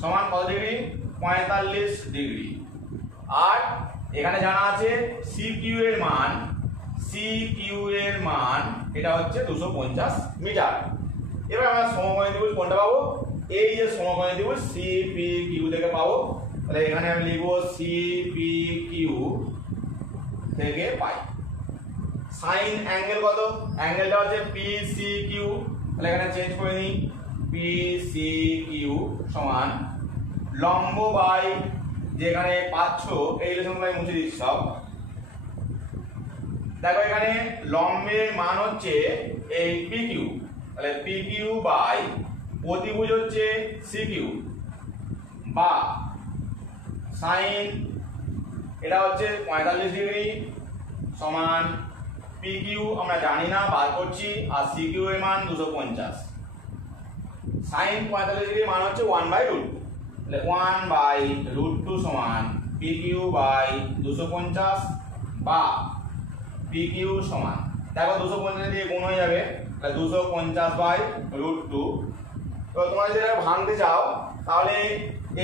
সমান কত ডিগ্রি? 45 ডিগ্রি। আর এখানে জানা আছে সি কিউ এর মান, সি কিউ এর মান এটা হচ্ছে 250 মিটার। এবার আমরা সমকোণী ত্রিভুজ কোনটা পাবো? এই যে সমকোণী ত্রিভুজ সি পি কিউ থেকে পাবো। তাহলে এখানে আমি লিখবো সি পি কিউ থেকে পাই সাইন অ্যাঙ্গেল কত? অ্যাঙ্গেলটা হচ্ছে পি সি কিউ। তাহলে এখানে চেঞ্জ করে নিই, পি সি কিউ সমান লম্ব বাই, যেখানে পাচ্ছ এই রিলেশনগুলো আমি মুছে দিচ্ছি সব। দেখো এখানে লম্বের মান হচ্ছে এই পি কিউ, তাহলে পি কিউ বাই অতিভুজ হচ্ছে সি কিউ, বা সাইন এটা হচ্ছে 45 ডিগ্রি সমান পি কিউ আমরা জানি না বার করছি, আর সি কিউ এর মান 250। সাইন 45 ডিগ্রি মান হচ্ছে 1/√2, তাহলে 1/√2 সমান পি কিউ বাই 250 বা পি কিউ সমান, দেখো 250 দিয়ে গুণ হয়ে যাবে, তাহলে 250/√2। তো তোমরা যদি এটা ভাঙতে চাও তাহলে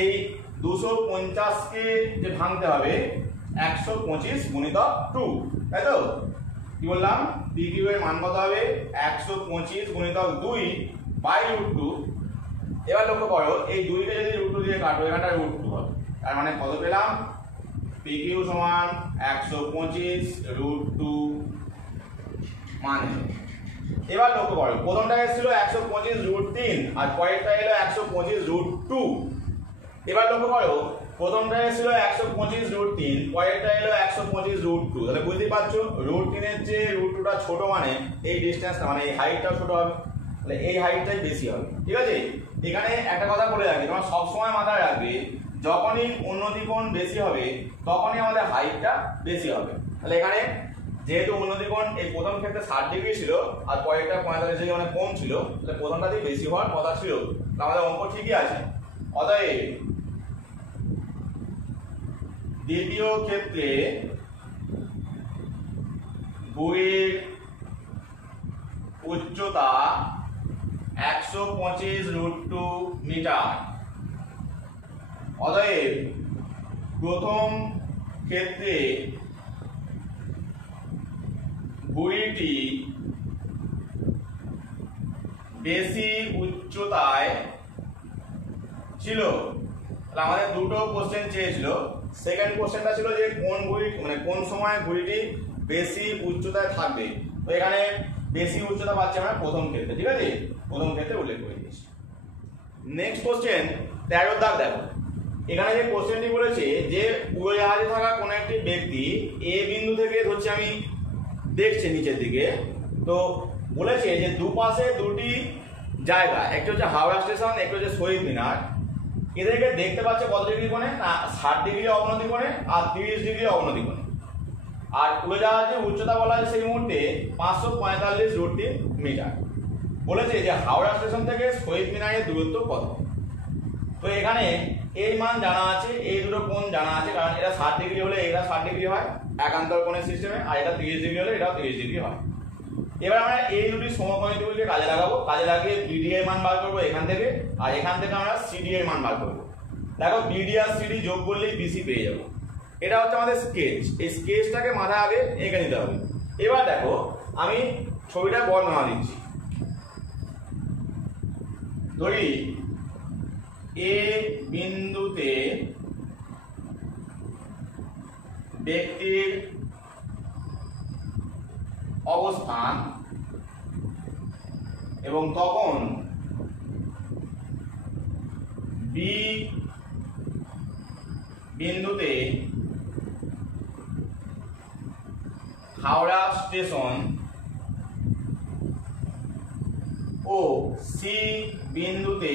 এই 250 কে যে ভাঙতে হবে 125 গুণিতক 2, তাই তো? কি বললাম, পি কিউ এর মান কত হবে 125 গুণিতক 2/√2। এবার লক্ষ্য করো এই 2 কে যদি √2 দিয়ে কাটো এখানটা √2 হবে, তার মানে কত পেলাম, পি কিউ সমান 125√2 মান এলো। এবার লক্ষ্য করো প্রথমটা ছিল 125√3 আর পরেরটা এলো 125√2। এবার লক্ষ্য করো প্রথমটা ছিল 125√3, পরেরটা এলো 125√2, তাহলে বুঝতেই পারছো √3 এর যে √2টা ছোট মানে এই ডিসটেন্সটা মানে এই হাইটটাও ছোট হবে, তাহলে এই হাইটটাই বেশি হবে। ঠিক আছে, এখানে একটা কথা বলে রাখি, তোমরা সবসময় মাথায় রাখবে যখনই উন্নতি কোণ বেশি হবে তখনই আমাদের হাইটটা বেশি হবে। তাহলে এখানে যেহেতু উন্নতি কোণ এই প্রথম ক্ষেত্রে 60 ডিগ্রি ছিল আর পরেরটা 45 ডিগ্রি মানে কম ছিল, তাহলে প্রথমটাতেই বেশি হওয়ার কথা ছিল, আমাদের অঙ্ক ঠিকই আছে। অতএব দ্বিতীয় ক্ষেত্রে ভুঁইয়ের উচ্চতা 125√2 মিটার। অতএব প্রথম ক্ষেত্রে ভুঁইটি বেশি উচ্চতায় ছিল। তাহলে আমাদের দুটো কোশ্চেন চেয়েছিল, সেকেন্ড কোশ্চেনটা ছিল যে কোন ভুঁই মানে কোন সময় ভুঁইটি বেশি উচ্চতায় থাকবে, তো এখানে বেশি উচ্চতা পাচ্ছি আমরা প্রথম ক্ষেত্রে। ঠিক আছে, প্রথম ক্ষেত্রে উল্লেখ করে দিয়েছি। নেক্সট কোশ্চেন 13 দাগ দেখো, এখানে যে কোশ্চেনটি বলেছে যে উড়োজাহাজে থাকা কোন একটি ব্যক্তি এ বিন্দু থেকে ধরছি আমি দেখছে নিচের দিকে, তো বলেছে যে দুপাশে দুটি জায়গা, একটা হচ্ছে হাওড়া স্টেশন, একটা হচ্ছে শহীদ মিনার, এদেরকে দেখতে পাচ্ছে কত ডিগ্রি কোণে না 60 ডিগ্রি অবনতি কোণে আর 30 ডিগ্রি অবনতি কোণে। আর উড়োজাহাজের উচ্চতা বলা আছে সেই মুহূর্তে 545√3 মিটার। বলেছে যে হাওড়া স্টেশন থেকে শহীদ মিনারের দূরত্ব কত। তো এখানে এই মান জানা আছে, এই দুটো কোণ জানা আছে, কারণ এটা 60 ডিগ্রি হলে এটা 60 ডিগ্রি হয় একান্তর কোণের সিস্টেমে, আর এটা 30 ডিগ্রি হলে এটাও 30 ডিগ্রি হয়। এবার আমরা এই দুটি সমকোণীগুলিকে কাজে লাগাবো, কাজে লাগিয়ে বিডি এর মান বার করবো এখান থেকে, আর এখান থেকে আমরা সিডি এর মান বার করবো। দেখো বিডি আর সিডি যোগ করলেই বিসি পেয়ে যাবো। এটা হচ্ছে আমাদের স্কেচ, এই স্কেচটাকে মাথায় আগে এঁকে নিতে হবে। এবার দেখো আমি ছবিটা বর্ণনা দিচ্ছি। ধরি এ বিন্দুতে ব্যক্তির অবস্থান এবং তখন বি বিন্দুতে হাওড়া স্টেশন ও সি বিন্দুতে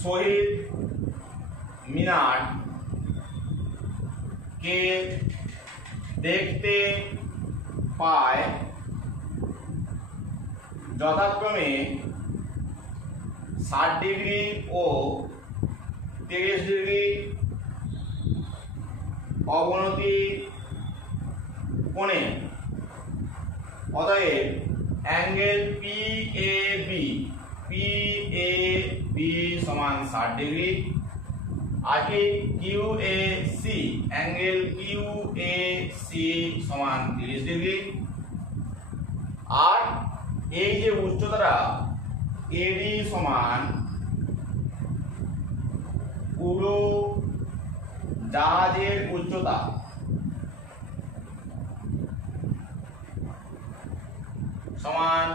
শহীদ মিনার কে দেখতে পায় যথাক্রমে 60 ডিগ্রি ও 30 ডিগ্রি অবনতি কোণে। অতএব অ্যাঙ্গেল PAB সমান 60 ডিগ্রি, আর কি QAC অ্যাঙ্গেল QAC সমান 30 ডিগ্রি, আর এই যে উচ্চতাটা AD সমান পুরো জাহাজের উচ্চতা সমান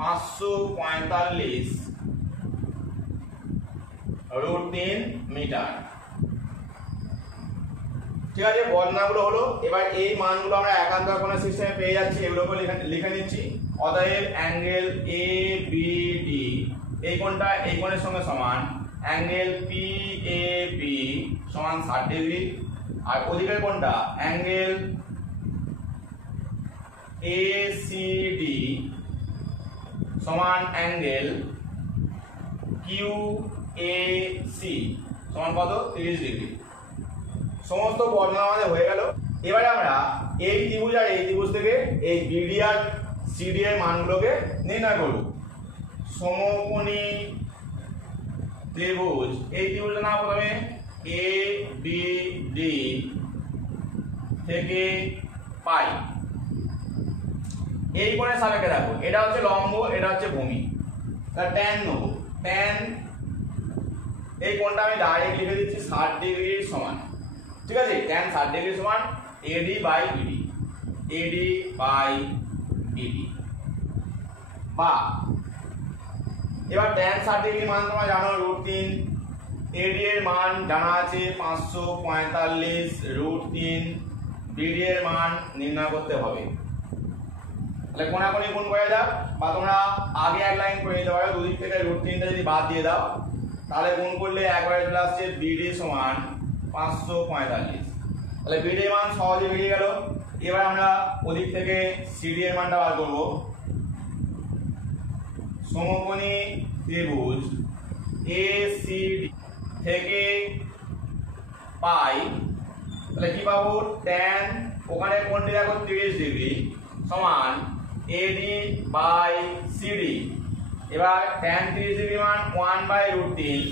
545√3 মিটার। ঠিক আছে, বর্ণনাগুলো হলো। এবার এই মানগুলো আমরা একান্তর কোণের সিস্টেমে পেয়ে যাচ্ছি, এগুলোকে লিখে নিচ্ছি। অতএব অ্যাঙ্গেল ABD এই কোণটা এই কোণের সঙ্গে সমান অ্যাঙ্গেল পি এ বি সমান 60 ডিগ্রি, আর ওদিকের কোণটা অ্যাঙ্গেল এ সি ডি সমান অ্যাঙ্গেল কিউ এ সি সমান কত 30 ডিগ্রি। সমস্ত বর্ণনা আমাদের হয়ে গেল। এবারে আমরা এই ত্রিভুজ আর এই ত্রিভুজ থেকে এই বিডি আর সিডি এর মানগুলোকে নির্ণয় করব। সমকোণী ত্রিভুজ, এই ত্রিভুজের নাম প্রথমে এ বি ডি থেকে পাই। এই কোণের সাপেক্ষে দেখো, এটা হচ্ছে লম্ব, এটা হচ্ছে ভূমি, তাহলে ট্যান নেব। ট্যান এই কোণটা আমি ডাইরেক্ট লিখে দিচ্ছি 60 ডিগ্রির সমান, ঠিক আছে। ট্যান 60 ডিগ্রি সমান AD by BD, AD by BD. বা এবার ট্যান 60 ডিগ্রি মান তোমরা জানো √3, এডি এর মান জানা আছে 545 √3, বিডি এর মান নির্ণয় করতে হবে। তাহলে কোণাকোণি গুণ করে যাক, বা তোমরা আগে এক লাইন করে নিতে পারো, দুদিক থেকে √3টা যদি বাদ দিয়ে দাও তাহলে গুণ করলে একবারে চলে আসছে বিডি সমান 545। তাহলে বিডি এর মান সহজে বেরিয়ে গেল। এবার আমরা ওদিক থেকে সিডি এর মানটা বার করব। সমকোণী ত্রিভুজ এ সি ডি থেকে পাই, তাহলে কি পাবো, ট্যান ওখানে কোণটি দেখো 30 ডিগ্রি সমান এডি বাই সিডি। এবার ট্যান 30 ডিগ্রি মান 1/√3,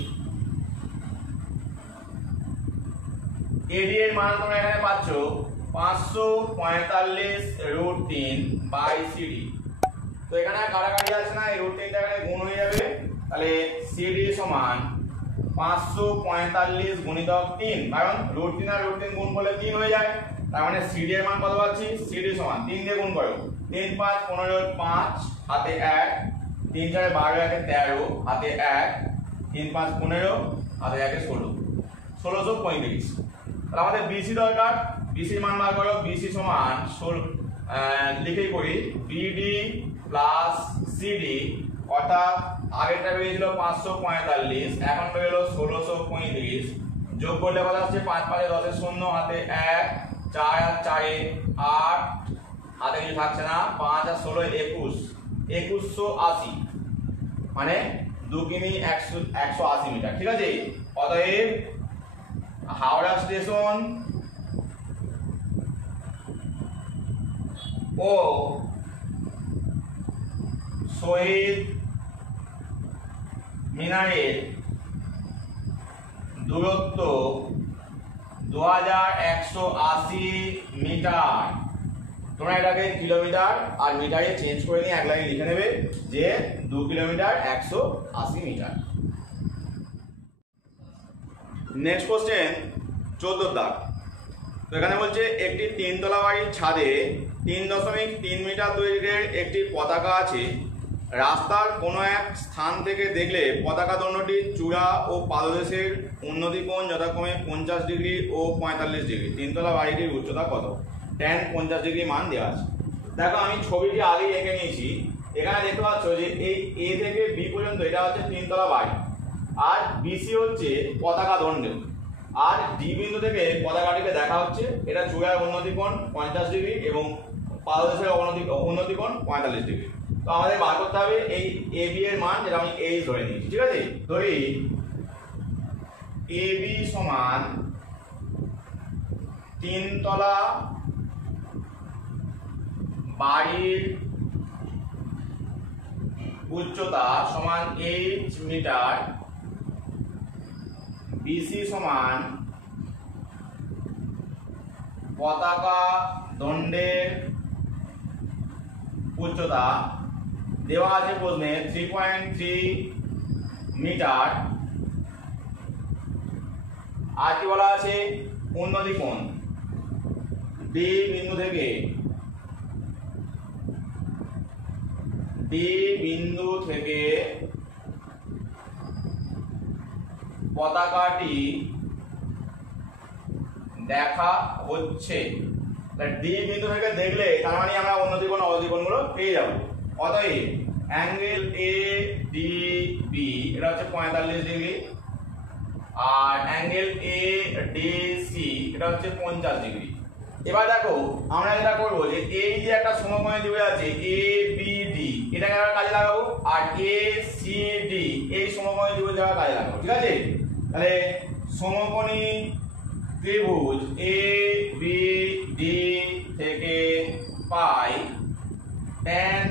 এডি এর মান তোমরা এখানে পাচ্ছ 545 √3 বাই সিডি। তো এখানে কাটাকাটি আছে না, এই √3টা এখানে গুণ হয়ে যাবে, তাহলে সিডি সমান 545 গুণিতক 3, কারণ √3 আর √3 গুণ করলে 3 হয়ে যায়। তার মানে সিডি এর মান কত পাচ্ছি, সিডি সমান 3 দিয়ে গুণ করো, 3 5 15 5 হাতে 1, 3 4 12 1 13 হাতে 1, 3 5 15 হাতে 1 16, 1635। তাহলে আমাদের বিসি দরকার, বিসির মান বার করো। বিসি সমান লিখেই করি বিডি প্লাস সিডি, অর্থাৎ আগেরটা বেরিয়েছিল 545, এখন বেরোলো 1635, যোগ করলে কত আসছে 5 5 10 0 হাতে 1, 4 আর 4 8 হাতে কিছু থাকছে না, 5 আর 16 21, 2180, মানে 2 কিমি 180 মিটার, ঠিক আছে। অতএব হাওড়া স্টেশন ও শহীদ মিনারের দূরত্ব 2180 মিটার। তোমরা এটাকে কিলোমিটার আর মিটারে চেঞ্জ করে নিয়ে এক লাইন লিখে নেবে যে 2 কিলোমিটার 180 মিটার। নেক্সট কোশ্চেন 14 দাগ। তো এখানে বলছে একটি 3 তলা বাড়ির ছাদে 3.3 মিটার দৈর্ঘ্যের একটি পতাকা আছে। রাস্তার কোনো এক স্থান থেকে দেখলে পতাকা দণ্ডটির চূড়া ও পাদদেশের উন্নতি কোণ যথাক্রমে 50 ডিগ্রি ও 45 ডিগ্রি। 3 তলা বাড়িটির উচ্চতা কত? ট্যান 50 ডিগ্রি মান দেওয়া আছে। দেখো আমি ছবিটি আগেই এঁকে নিয়েছি। এখানে দেখতে পাচ্ছ যে এই এ থেকে বি পর্যন্ত এটা হচ্ছে 3 তলা বাড়ি, আর বিসি হচ্ছে পতাকা দণ্ড, আর ডি বিন্দু থেকে পতাকাটিকে দেখা হচ্ছে এটা চূড়ার উন্নতি কোণ 50 ডিগ্রি এবং পাদদেশের উন্নতি কোণ 45 ডিগ্রি। তো আমাদের বার করতে হবে এই এ বি এর মান, যেটা আমি এইচ ধরে নিয়েছি, ঠিক আছে। ধরি এ বি সমান 3 তলা বাড়ির উচ্চতা সমান এইচ মিটার, বিসি সমান পতাকা দণ্ডের উচ্চতা দেওয়া আছে প্রশ্নে 3.3 মিটার। আর কি বলা আছে? উন্নতি কোণ ডি বিন্দু থেকে পতাকাটি দেখা হচ্ছে। ডি বিন্দু থেকে দেখলে তার মানে আমরা উন্নতি কোণ অবনতি কোণগুলো পেয়ে যাব। অতএব অ্যাঙ্গেল এ ডি বি এটা হচ্ছে 45 ডিগ্রি, আর অ্যাঙ্গেল এ ডি সি এটা হচ্ছে 50 ডিগ্রি। এবার দেখো আমরা যেটা করবো যে এই যে একটা সমকোণী ত্রিভুজ আছে এ বি ডি এটাকে আমরা কাজে লাগাবো, আর এ সি ডি এই সমকোণী ত্রিভুজ আমরা কাজে লাগাবো। ঠিক আছে, তাহলে সমকোণী ত্রিভুজ এ বি ডি থেকে পাই tan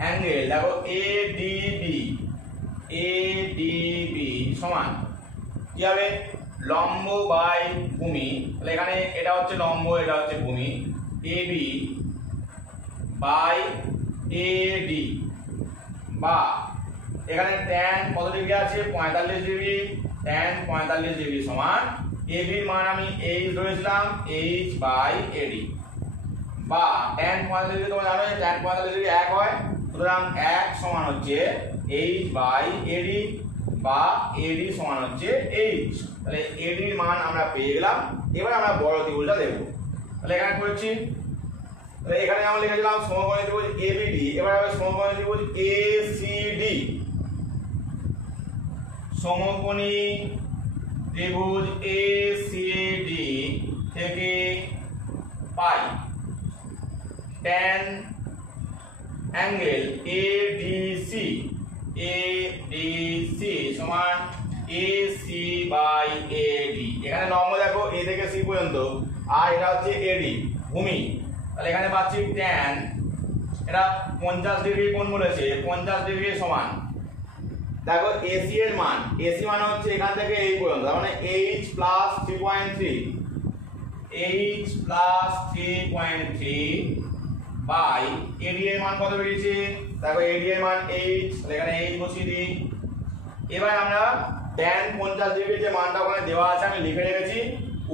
অ্যাঙ্গেল দেখো এ ডি বি সমান কি হবে লম্ব বাই ভূমি, তাহলে এখানে এটা হচ্ছে লম্ব এটা হচ্ছে ভূমি, A B by A D, বা এখানে tan কত ডিগ্রি আছে 45 ডিগ্রি, tan 45 ডিগ্রি সমান এ বির মান আমি h ধরেছিলাম h বাই এডি, বা tan 45 ডিগ্রি তোমরা জানো tan 45 ডিগ্রি 1 হয়, সুতরাং 1 সমান হচ্ছে h বাই এডি, বা এডি সমান হচ্ছে h। তাহলে এডির মান আমরা পেয়ে গেলাম। এবার আমরা বড় ত্রিভুজটা দেখব। তাহলে এখানে করেছি, তাহলে এখানে আমরা লিখেছিলাম সমকোণী ত্রিভুজ এবিডি, এবার হবে সমকোণী ত্রিভুজ এসিডি। সমকোণী ত্রিভুজ এসিডি থেকে পাই tan অ্যাঙ্গেল এডিসি সমান এসি বাই এডি। এখানে লম্ব দেখো এ থেকে সি পর্যন্ত, আর এটা হচ্ছে এডি ভূমি, তাহলে এখানে পাচ্ছি tan এটা 50 ডিগ্রি কোণ বলেছে 50 ডিগ্রি সমান দেখো এসি এর মান, এসি মান হচ্ছে এখান থেকে এই পর্যন্ত, তার মানে h plus 3.3 h plus 3.3 by AD এর মান কত বেরিয়েছে দেখো এডি এর মান h, তাহলে এখানে h বসিয়ে দিই। এবার আমরা tan 50 ডিগ্রি যে মানটা ওখানে দেওয়া আছে আমি লিখে রেখেছি,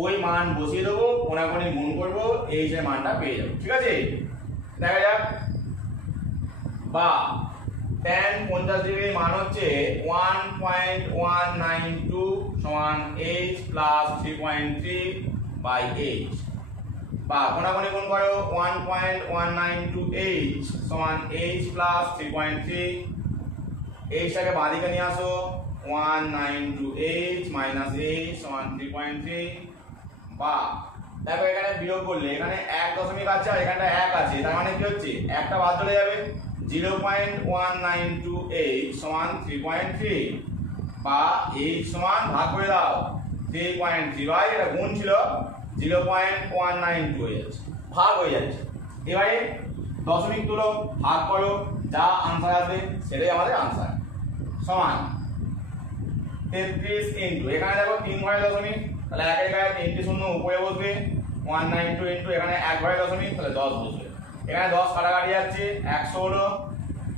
ওই মান বসিয়ে দেবো, কোণাকুণি গুণ করব, h এর মানটা পেয়ে যাবো। ঠিক আছে, দেখা যাক, বা tan 50 ডিগ্রি মান হচ্ছে 1.192 সমান h প্লাস 3.3 বাই h, বা কোণাকুণি গুণ করো 1.192h সমান h প্লাস 3.3, h টাকে বাঁ দিকে নিয়ে আসো 192h মাইনাস h সমান 3.3, বা দেখো এখানে বিয়োগ করলে এখানে 1 দশমিক আছে আর এখানটা 1 আছে, তার মানে কি হচ্ছে একটা বাদ চলে যাবে, 0.192h সমান 3.3, বা h সমান ভাগ করে দাও 3.3 বাই এটা গুণ ছিল 0.192 হয়ে যাচ্ছে, ভাগ হয়ে যাচ্ছে। এবারে দশমিক তুলো ভাগ করো, যা আনসার আসবে সেটাই আমাদের আনসার, সমান 33 ইনটু এখানে দেখো 3 ঘরে দশমিক, তাহলে 1 এর গায়ে 3টি শূন্য উপরে বসবে, 192 ইনটু এখানে 1 ঘরে দশমিক, তাহলে 10 বসবে, এখানে 10 কাটাকাটি যাচ্ছে 100 হলো,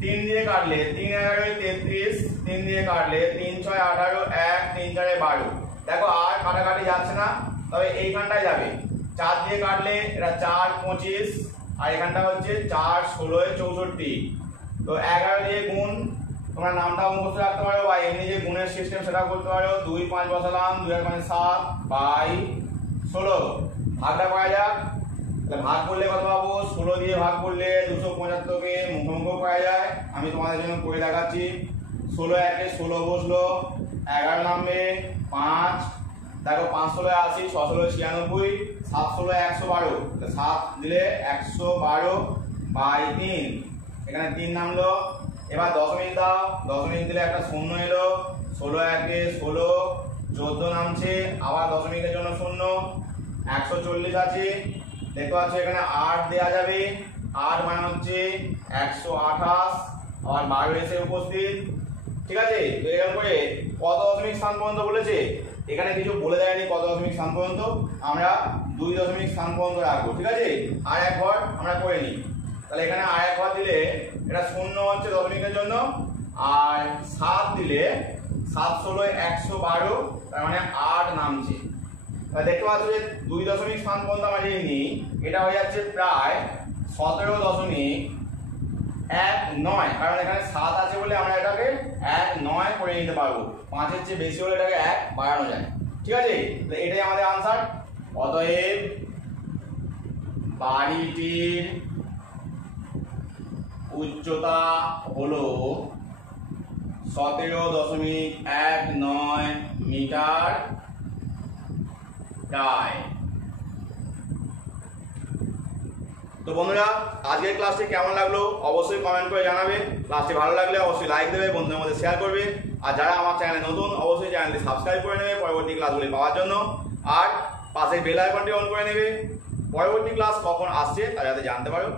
3 দিয়ে কাটলে 3 11 33, 3 দিয়ে কাটলে 3 6 18, 1 3 4 12, দেখো আর কাটাকাটি যাচ্ছে না, তবে এইখানটায় যাবে, 4 দিয়ে কাটলে এটা 4 25, আর এখানটা হচ্ছে 4 16 64, তো 11 দিয়ে গুণ, তোমরা নামটা মুখস্থ রাখতে পারো বা এমনি যে গুণের সিস্টেম সেটা করতে পারো, 2 5 বসালাম, 2 এর মানে 7 বাই 16, ভাগটা করা যাক, তাহলে ভাগ করলে কত পাবো, 16 দিয়ে ভাগ করলে 275 কে মুখোমুখি করা যায়, আমি তোমাদের জন্য করে দেখাচ্ছি, 16 একে 16 বসলো, 11 নামবে 5, দেখো 5 16 80, 6 16 96, 7 16 112, 7 দিলে 112 বাই 3, এখানে 3 নামলো, এবার দশমিক দাও, দশমিক দিলে একটা শূন্য এলো, 16 একে 16, 14 নামছে, আবার দশমিকের জন্য শূন্য, 140 আছে, দেখতে পাচ্ছ এখানে 8 দেওয়া যাবে, 8 মানে হচ্ছে 128, আবার 12 এসে উপস্থিত। ঠিক আছে, তো এরকম করে কত দশমিক স্থান পর্যন্ত বলেছে, এখানে কিছু বলে দেয়নি কত দশমিক স্থান পর্যন্ত, আমরা 2 দশমিক স্থান পর্যন্ত রাখবো। ঠিক আছে, আর এক ঘর আমরা করে নিই, তাহলে এখানে আর এক ঘর দিলে এটা শূন্য হচ্ছে দশমিকের জন্য, আর 7 দিলে 7 16 112, তার মানে 8 নামছে, তাহলে দেখতে পাচ্ছ যে 2 দশমিক স্থান পর্যন্ত আমরা যদি নিই, এটা হয়ে যাচ্ছে প্রায় 17.19, কারণ এখানে 7 আছে বলে আমরা এটাকে 19 করে নিতে পারবো, 5 এর চেয়ে বেশি হলে এটাকে 1 বাড়ানো যায়। ঠিক আছে, তো এটাই আমাদের আনসার। অতএব বাড়িটির উচ্চতা হলো 17.19 মিটার ডাই। তো বন্ধুরা আজকের ক্লাসটি কেমন লাগলো অবশ্যই কমেন্ট করে জানাবে। ক্লাসটি ভালো লাগলে অবশ্যই লাইক দেবে, বন্ধুদের মধ্যে শেয়ার করবে। আর যারা আমার চ্যানেলে নতুন অবশ্যই চ্যানেলটি সাবস্ক্রাইব করে নেবে পরবর্তী ক্লাসগুলি পাওয়ার জন্য। আর পাশে বেল আইকনটি অন করে নেবে পরবর্তী ক্লাস কখন আসছে তা যাতে জানতে পারো।